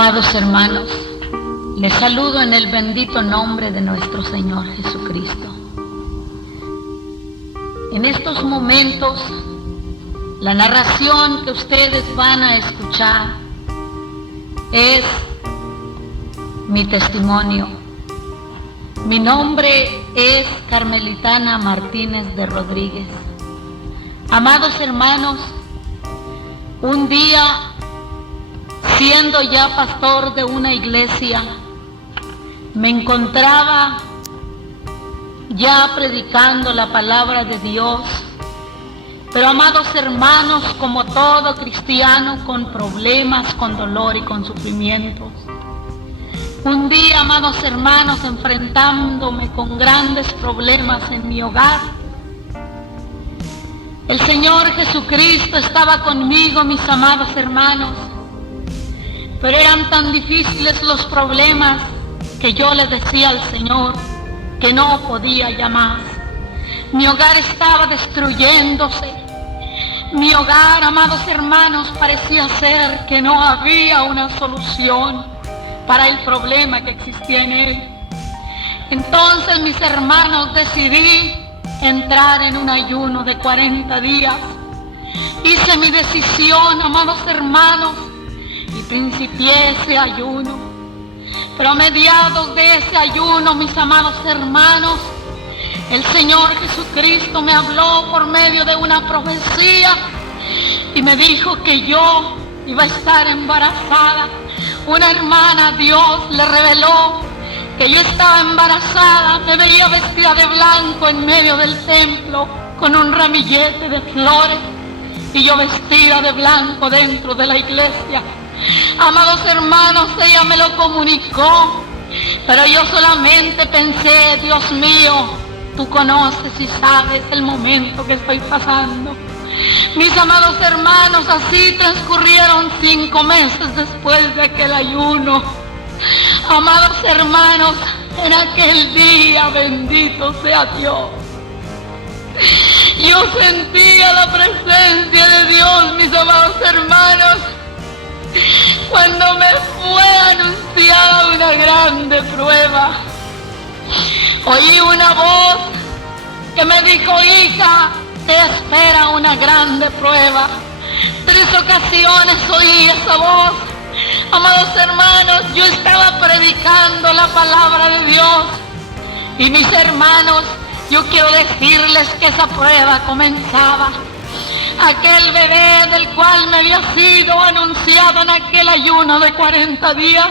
Amados hermanos, les saludo en el bendito nombre de nuestro Señor Jesucristo. En estos momentos, la narración que ustedes van a escuchar es mi testimonio. Mi nombre es Carmelitana Martínez de Rodríguez. Amados hermanos, un día, siendo ya pastor de una iglesia, me encontraba ya predicando la palabra de Dios. Pero amados hermanos, como todo cristiano, con problemas, con dolor y con sufrimientos. Un día, amados hermanos, enfrentándome con grandes problemas en mi hogar, el Señor Jesucristo estaba conmigo, mis amados hermanos. Pero eran tan difíciles los problemas que yo le decía al Señor que no podía ya más. Mi hogar estaba destruyéndose. Mi hogar, amados hermanos, parecía ser que no había una solución para el problema que existía en él. Entonces, mis hermanos, decidí entrar en un ayuno de 40 días. Hice mi decisión, amados hermanos, y principié ese ayuno. Pero a mediados de ese ayuno, mis amados hermanos, el Señor Jesucristo me habló por medio de una profecía y me dijo que yo iba a estar embarazada. Una hermana, Dios le reveló que yo estaba embarazada. Me veía vestida de blanco en medio del templo con un ramillete de flores y yo vestida de blanco dentro de la iglesia. Amados hermanos, ella me lo comunicó, pero yo solamente pensé: Dios mío, tú conoces y sabes el momento que estoy pasando. Mis amados hermanos, así transcurrieron 5 meses después de aquel ayuno. Amados hermanos, en aquel día, bendito sea Dios, yo sentía la presencia de Dios, mis amados hermanos, cuando me fue anunciada una grande prueba. Oí una voz que me dijo: hija, te espera una grande prueba. 3 ocasiones oí esa voz. Amados hermanos, yo estaba predicando la palabra de Dios. Y mis hermanos, yo quiero decirles que esa prueba comenzaba. Aquel bebé del cual me había sido anunciado en aquel ayuno de 40 días,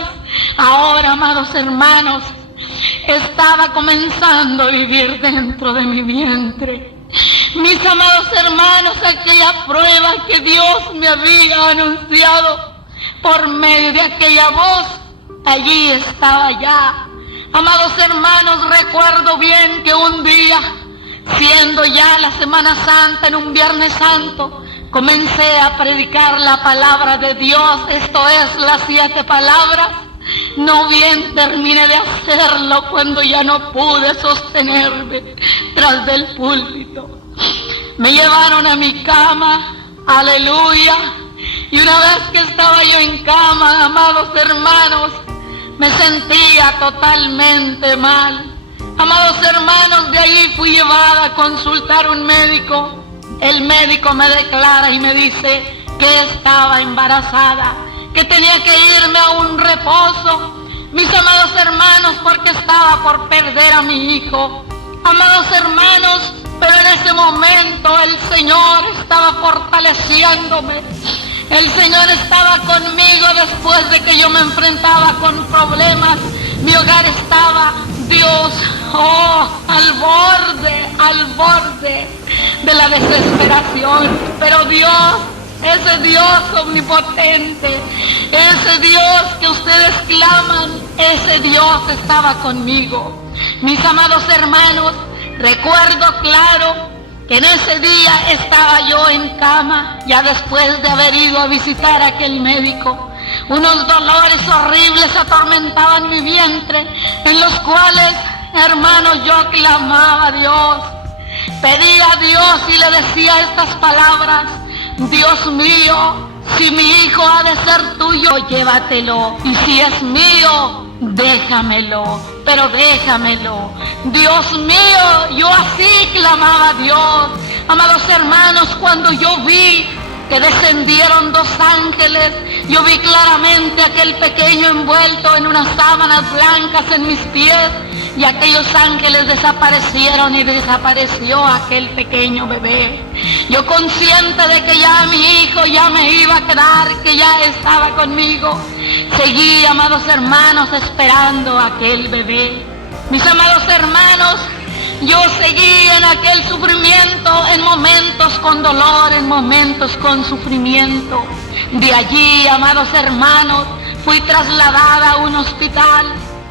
ahora, amados hermanos, estaba comenzando a vivir dentro de mi vientre. Mis amados hermanos, aquella prueba que Dios me había anunciado por medio de aquella voz, allí estaba ya. Amados hermanos, recuerdo bien que un día, siendo ya la Semana Santa, en un Viernes Santo, comencé a predicar la palabra de Dios, esto es, las 7 palabras. No bien terminé de hacerlo cuando ya no pude sostenerme tras del púlpito. Me llevaron a mi cama, aleluya, y una vez que estaba yo en cama, amados hermanos, me sentía totalmente mal. Amados hermanos, de allí fui llevada a consultar a un médico. El médico me declara y me dice que estaba embarazada, que tenía que irme a un reposo, mis amados hermanos, porque estaba por perder a mi hijo. Amados hermanos, pero en ese momento el Señor estaba fortaleciéndome. El Señor estaba conmigo después de que yo me enfrentaba con problemas. Mi hogar estaba, Dios, al borde de la desesperación. Pero Dios, ese Dios omnipotente, ese Dios que ustedes claman, ese Dios estaba conmigo. Mis amados hermanos, recuerdo claro que en ese día estaba yo en cama, ya después de haber ido a visitar a aquel médico. Unos dolores horribles atormentaban mi vientre, en los cuales, hermanos, yo clamaba a Dios, pedía a Dios y le decía estas palabras: Dios mío, Si mi hijo ha de ser tuyo, llévatelo. Y si es mío, déjamelo, pero déjamelo. Dios mío, yo así clamaba a Dios. Amados hermanos, cuando yo vi que descendieron dos ángeles, yo vi claramente aquel pequeño envuelto en unas sábanas blancas en mis pies, y aquellos ángeles desaparecieron y desapareció aquel pequeño bebé. Yo consciente de que ya mi hijo ya me iba a quedar, que ya estaba conmigo, seguí, amados hermanos, esperando a aquel bebé. Mis amados hermanos, yo seguí en aquel sufrimiento, en momentos con dolor, en momentos con sufrimiento. De allí, amados hermanos, fui trasladada a un hospital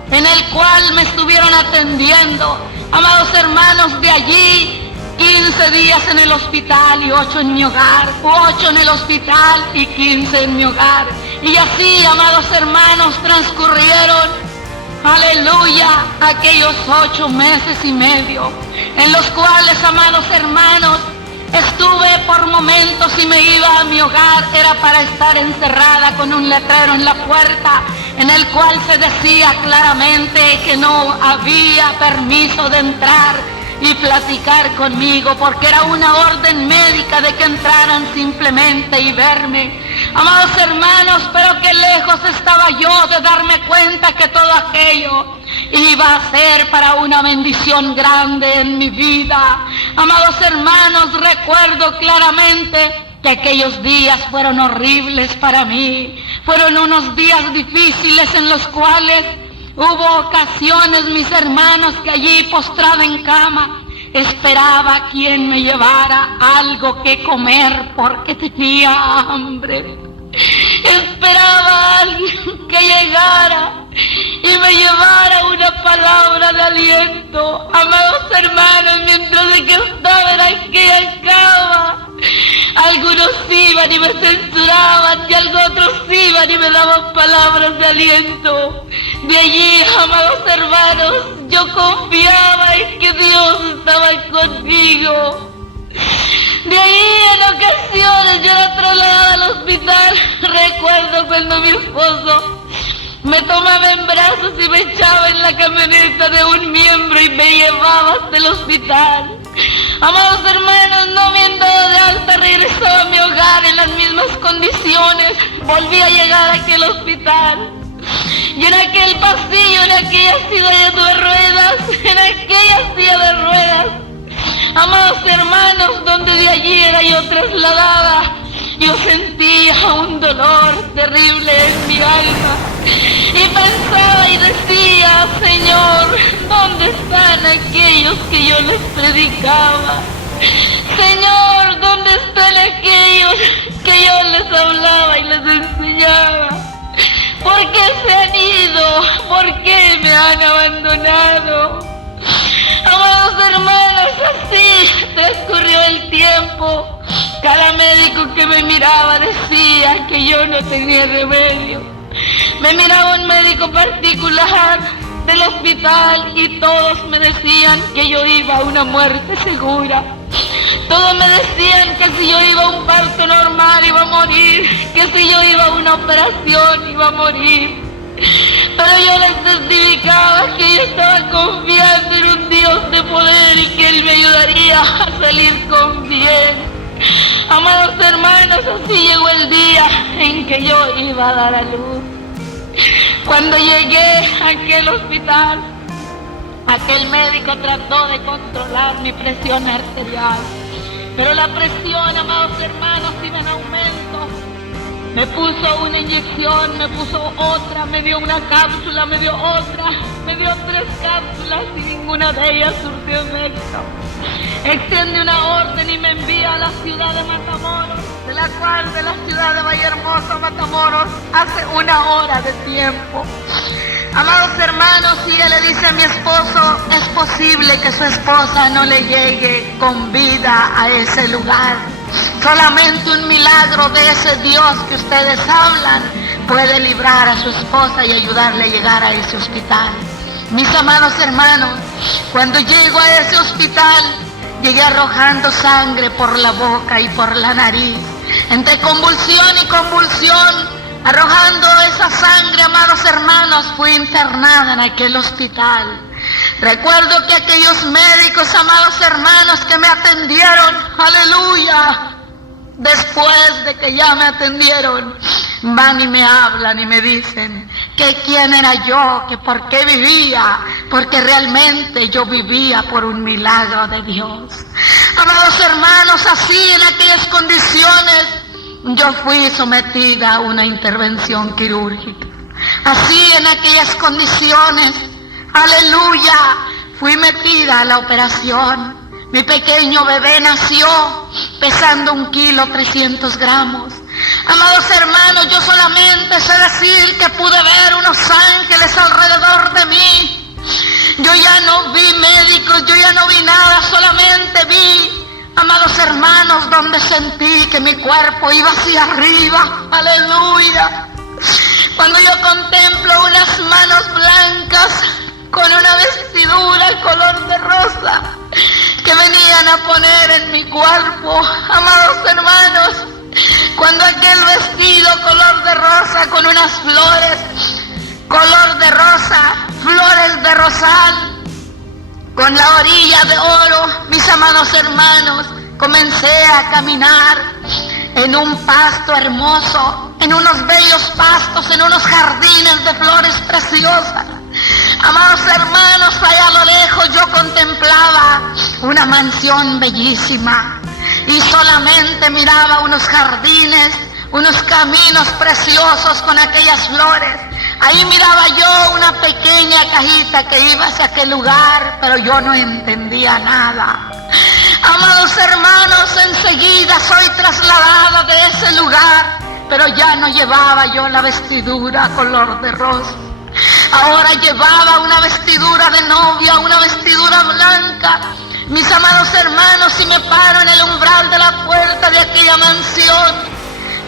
en el cual me estuvieron atendiendo. Amados hermanos, de allí 15 días en el hospital y 8 en mi hogar, 8 en el hospital y 15 en mi hogar. Y así, amados hermanos, transcurrieron, aleluya, aquellos 8 meses y medio, en los cuales, amados hermanos, estuve por momentos y me iba a mi hogar, era para estar encerrada con un letrero en la puerta, en el cual se decía claramente que no había permiso de entrar y platicar conmigo, porque era una orden médica de que entraran simplemente y verme. Amados hermanos, pero qué lejos estaba yo de darme cuenta que todo aquello iba a ser para una bendición grande en mi vida. Amados hermanos, recuerdo claramente que aquellos días fueron horribles para mí. Fueron unos días difíciles en los cuales hubo ocasiones, mis hermanos, que allí postrada en cama esperaba a quien me llevara algo que comer porque tenía hambre. Esperaba a alguien que llegara y me llevara una palabra de aliento. Amados hermanos, mientras de que estaba en aquella cama, algunos iban y me censuraban y otros iban y me daban palabras de aliento. De allí, amados hermanos, yo confiaba en que Dios estaba conmigo. De ahí, en ocasiones, yo era trasladada al hospital. Recuerdo cuando mi esposo me tomaba en brazos y me echaba en la camioneta de un miembro y me llevaba hasta el hospital. Amados hermanos, no viendo de alta, regresaba a mi hogar en las mismas condiciones. Volví a llegar a aquel hospital. Y en aquel pasillo, en aquella silla de ruedas, en aquella silla de ruedas, amados hermanos, donde de allí era yo trasladada, yo sentía un dolor terrible en mi alma. Y pensaba y decía, Señor, ¿dónde están aquellos que yo les predicaba? Señor, ¿dónde están aquellos que yo les hablaba y les enseñaba? ¿Por qué se han ido? ¿Por qué me han abandonado? Amados hermanos, así transcurrió el tiempo. Cada médico que me miraba decía que yo no tenía remedio. Me miraba un médico particular del hospital y todos me decían que yo iba a una muerte segura. Todos me decían que si yo iba a un parto normal iba a morir, que si yo iba a una operación iba a morir. Pero yo les testificaba que yo estaba confiando en un Dios de poder y que Él me ayudaría a salir con bien. Amados hermanos, así llegó el día en que yo iba a dar a luz. Cuando llegué a aquel hospital, aquel médico trató de controlar mi presión arterial, pero la presión, amados hermanos, iba en aumento. Me puso una inyección, me puso otra, me dio una cápsula, me dio otra, me dio 3 cápsulas y ninguna de ellas surtió efecto. Extiende una orden y me envía a la ciudad de Matamoros, de la cual de la ciudad de Vallehermoso a Matamoros hace 1 hora de tiempo. Amados hermanos, y él le dice a mi esposo, es posible que su esposa no le llegue con vida a ese lugar. Solamente un milagro de ese Dios que ustedes hablan puede librar a su esposa y ayudarle a llegar a ese hospital. Mis amados hermanos, cuando llego a ese hospital, llegué arrojando sangre por la boca y por la nariz. Entre convulsión y convulsión, arrojando esa sangre, amados hermanos, fui internada en aquel hospital. Recuerdo que aquellos médicos, amados hermanos, que me atendieron, aleluya, después de que ya me atendieron, van y me hablan y me dicen que quién era yo, que por qué vivía, porque realmente yo vivía por un milagro de Dios. Amados hermanos, así en aquellas condiciones yo fui sometida a una intervención quirúrgica. Así en aquellas condiciones, aleluya, fui metida a la operación. Mi pequeño bebé nació pesando 1,300 kilos. Amados hermanos, yo solamente sé decir que pude ver unos ángeles alrededor de mí. Yo ya no vi médicos, yo ya no vi nada, solamente vi, amados hermanos, donde sentí que mi cuerpo iba hacia arriba. Aleluya. Cuando yo contemplo unas manos blancas con una vestidura color de rosa que venían a poner en mi cuerpo, amados hermanos, cuando aquel vestido color de rosa con unas flores color de rosa, flores de rosal, con la orilla de oro, mis amados hermanos, comencé a caminar en un pasto hermoso, en unos bellos pastos, en unos jardines de flores preciosas. Amados hermanos, allá a lo lejos yo contemplaba una mansión bellísima y solamente miraba unos jardines, unos caminos preciosos con aquellas flores. Ahí miraba yo una pequeña cajita que iba hacia aquel lugar, pero yo no entendía nada. Amados hermanos, enseguida soy trasladada de ese lugar, pero ya no llevaba yo la vestidura color de rosa. Ahora llevaba una vestidura de novia, una vestidura blanca. Mis amados hermanos, si me paro en el umbral de la puerta de aquella mansión,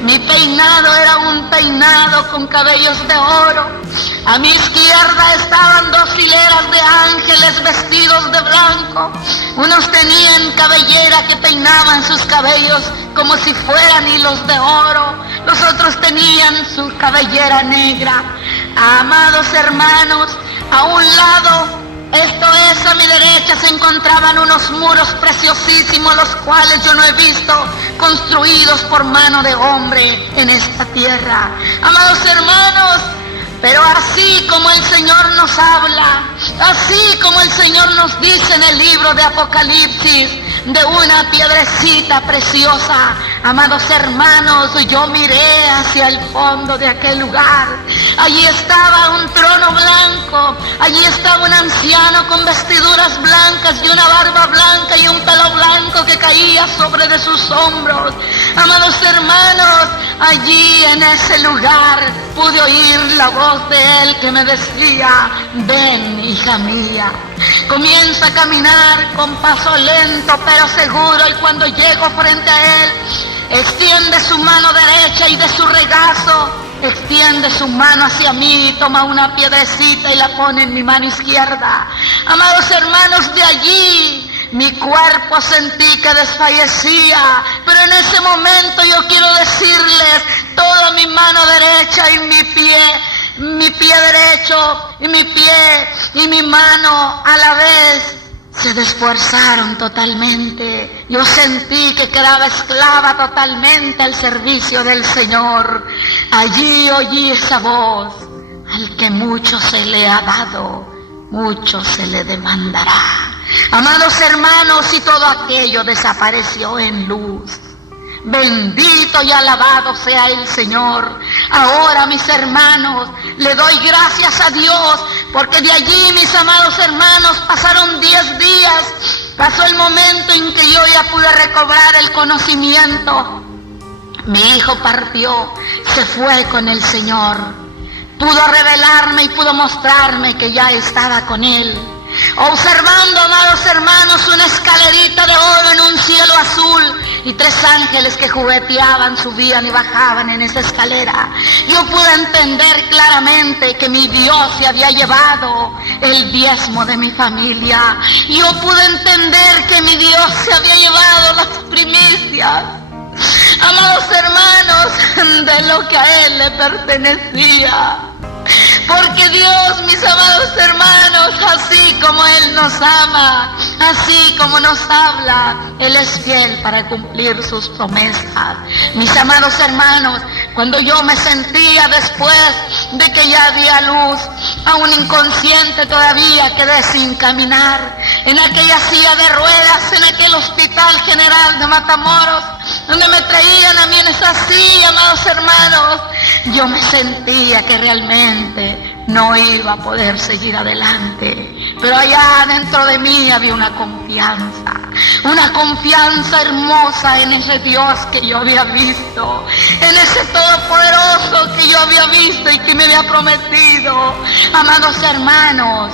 mi peinado era un peinado con cabellos de oro. A mi izquierda estaban 2 hileras de ángeles vestidos de blanco. Unos tenían cabellera que peinaban sus cabellos como si fueran hilos de oro. Los otros tenían su cabellera negra. Amados hermanos, a un lado, esto es a mi derecha, se encontraban unos muros preciosísimos, los cuales yo no he visto construidos por mano de hombre en esta tierra. Amados hermanos, pero así como el Señor nos habla, así como el Señor nos dice en el libro de Apocalipsis, de una piedrecita preciosa, amados hermanos, yo miré hacia el fondo de aquel lugar. Allí estaba un trono blanco, allí estaba un anciano con vestiduras blancas y una barba blanca y un pelo blanco que caía sobre de sus hombros. Amados hermanos, allí en ese lugar pude oír la voz de él que me decía: ven, hija mía. Comienza a caminar con paso lento pero seguro, y cuando llego frente a él, extiende su mano derecha y de su regazo extiende su mano hacia mí, toma una piedrecita y la pone en mi mano izquierda. Amados hermanos, de allí mi cuerpo sentí que desfallecía, pero en ese momento yo quiero decirles, toda mi mano derecha y mi pie derecho y mi pie y mi mano a la vez se desfuerzaron totalmente. Yo sentí que quedaba esclava totalmente al servicio del Señor. Allí oí esa voz: al que mucho se le ha dado, mucho se le demandará. Amados hermanos, y todo aquello desapareció en luz. Bendito y alabado sea el Señor. Ahora, mis hermanos, le doy gracias a Dios, porque de allí, mis amados hermanos, pasaron 10 días. Pasó el momento en que yo ya pude recobrar el conocimiento. Mi hijo partió, se fue con el Señor. Pudo revelarme y pudo mostrarme que ya estaba con Él. Observando, amados hermanos, una escalerita de oro en un cielo azul y 3 ángeles que jugueteaban, subían y bajaban en esa escalera, yo pude entender claramente que mi Dios se había llevado el diezmo de mi familia. Yo pude entender que mi Dios se había llevado las primicias. amados hermanos, de lo que a Él le pertenecía. Porque Dios, mis amados hermanos, así como Él nos ama, así como nos habla, Él es fiel para cumplir sus promesas. Mis amados hermanos, cuando yo me sentía después de que ya di a luz, aún inconsciente todavía quedé sin caminar, en aquella silla de ruedas, en aquel hospital general de Matamoros, donde me traían a mí en esa silla, amados hermanos, yo me sentía que realmente no iba a poder seguir adelante. Pero allá dentro de mí había una confianza hermosa en ese Dios que yo había visto, en ese Todopoderoso que yo había visto y que me había prometido. Amados hermanos,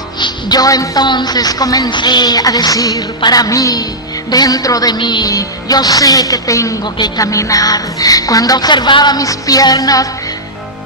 yo entonces comencé a decir para mí, dentro de mí, yo sé que tengo que caminar. Cuando observaba mis piernas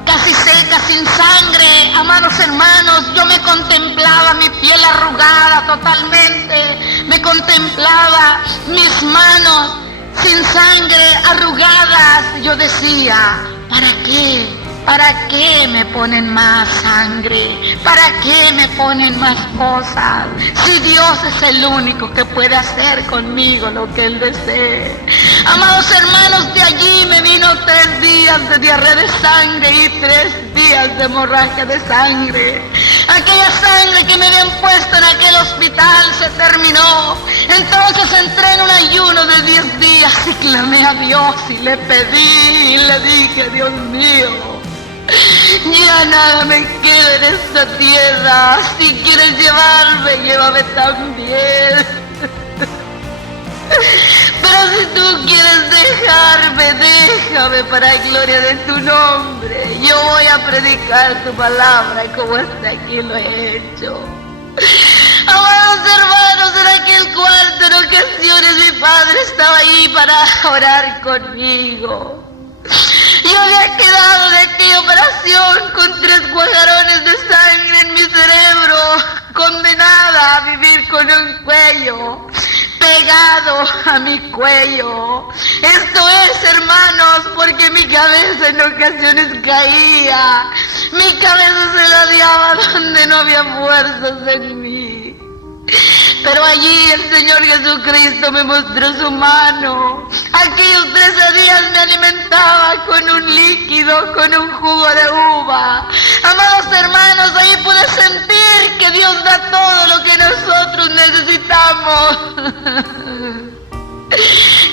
casi secas, sin sangre, amados hermanos, yo me contemplaba mi piel arrugada totalmente, me contemplaba mis manos sin sangre, arrugadas. Yo decía, ¿para qué? ¿Para qué me ponen más sangre? ¿Para qué me ponen más cosas? Si Dios es el único que puede hacer conmigo lo que Él desee. Amados hermanos, de allí me vino 3 días de diarrea de sangre y 3 días de hemorragia de sangre. Aquella sangre que me habían puesto en aquel hospital se terminó. Entonces entré en un ayuno de 10 días y clamé a Dios y le pedí y le dije, Dios mío, ya nada me queda en esta tierra. Si quieres llevarme, llévame también. Pero si tú quieres dejarme, déjame para gloria de tu nombre. Yo voy a predicar tu palabra y como hasta aquí lo he hecho. Amados hermanos, en aquel cuarto en ocasiones mi padre estaba ahí para orar conmigo. Yo había quedado de aquella operación con 3 cuajarones de sangre en mi cerebro, condenada a vivir con un cuello pegado a mi cuello. Esto es, hermanos, porque mi cabeza en ocasiones caía, mi cabeza se ladeaba donde no había fuerzas en mí. Pero allí el Señor Jesucristo me mostró su mano. Aquellos 13 días me alimentaba con un líquido, con un jugo de uva. Amados hermanos, ahí pude sentir que Dios da todo lo que nosotros necesitamos.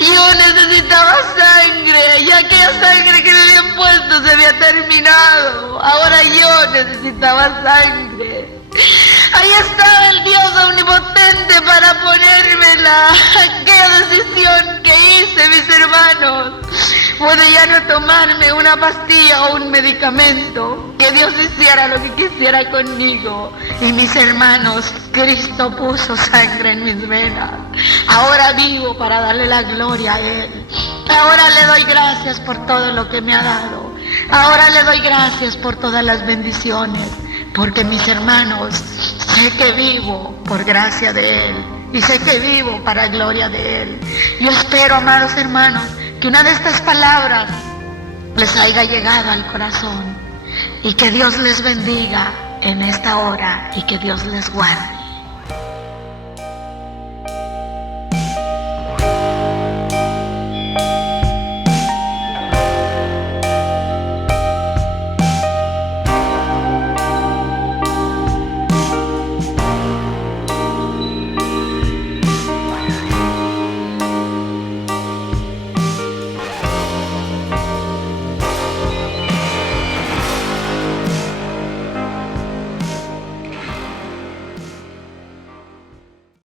Yo necesitaba sangre y aquella sangre que me habían puesto se había terminado. Ahora yo necesitaba sangre. Ahí estaba el Dios omnipotente para ponérmela. Aquella decisión que hice, mis hermanos, fue de ya no tomarme una pastilla o un medicamento. Que Dios hiciera lo que quisiera conmigo. Y mis hermanos, Cristo puso sangre en mis venas. Ahora vivo para darle la gloria a Él. Ahora le doy gracias por todo lo que me ha dado. Ahora le doy gracias por todas las bendiciones. Porque mis hermanos, sé que vivo por gracia de Él y sé que vivo para gloria de Él. Yo espero, amados hermanos, que una de estas palabras les haya llegado al corazón y que Dios les bendiga en esta hora y que Dios les guarde.